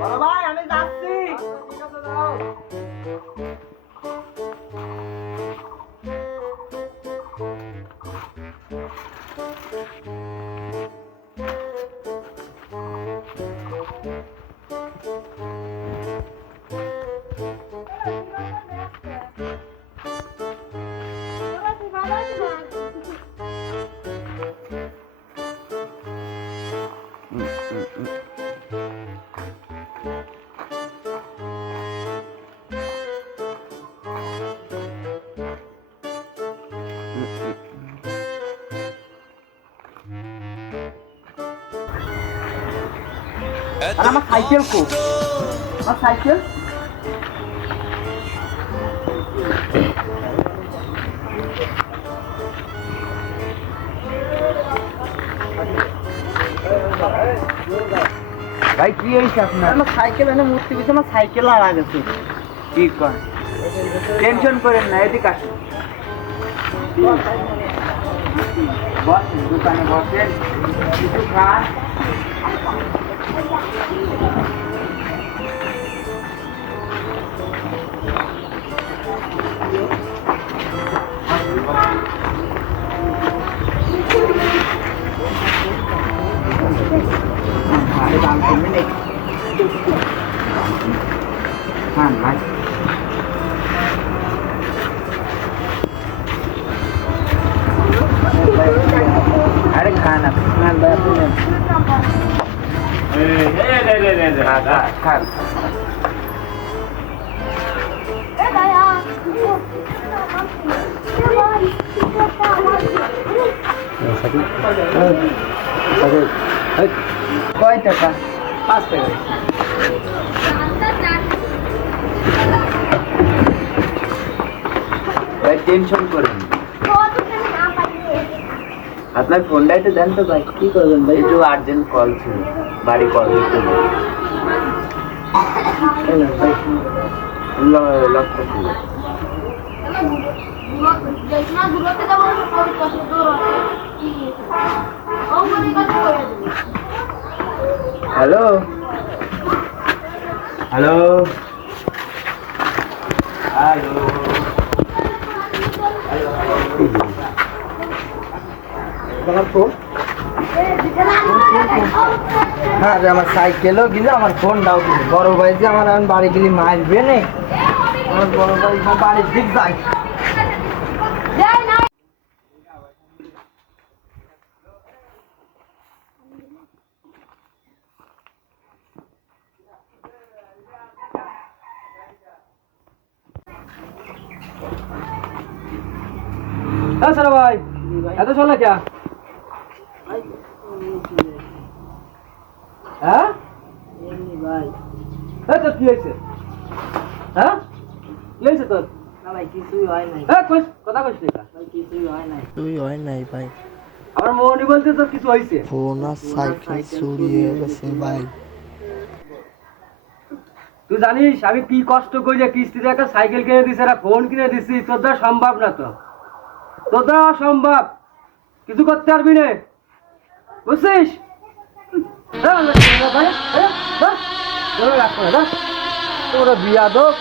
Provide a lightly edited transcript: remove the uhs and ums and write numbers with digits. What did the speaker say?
বড় ভাই আমি যাচ্ছি। ঠিক আছে যাও। আর আমার সাইকেল কো? আমার সাইকেল ভাই কি হয়েছে আপনার? আমার সাইকেল এনে মূর্তি পিছনে আমার সাইকেল হারা গেছে। কি কর? টেনশন করেন না, এদিকে আসুন। বসেন, দোকানে বসেন, কিছু খান। দাম কমবে নেই। খান ভাই। अरे खाना खान भाई अपने खान কয় টাকা? 5 টাকা। ভাই টেনশন করেন না। আপনার ফোনটা একটু দেন তো ভাই। কি করবেন ভাই? একটু আর্জেন্ট কল ছিল, বাড়ি কল দিতে লক্ষ্য ছিল। হ্যালো হ্যালো হ্যালো হ্যাঁ আমার সাইকেলও গেলে আমার ফোনটাও দিল। বড় ভাই যে আমার এখন বাড়ি গেলে মারবে না। আমার বড় ভাই বাড়ির দিক যায়। সারা ভাই এত চলে কে? হ্যাঁ ভাই তোর কি হয়েছে? হ্যাঁ কি হয়েছে তোর? না ভাই কিছুই হয় নাই। কথা কইস না। ভাই কিছুই হয় নাই। কিছুই হয় নাই ভাই। আমার মনি বলতে তোর কিছু হয়েছে? ফোন আর সাইকেল চুরি হয়ে গেছে ভাই। তুই জানিস আমি কি কষ্ট করি, কিস্তিতে একটা সাইকেল কিনে দিছি, একটা ফোন কিনে দিছি। তোর দ্বারা সম্ভব না তো, তোর দ্বারা অসম্ভব, কিছু করতে পারবি না, বুঝছিস? তোরা বিয়াদব।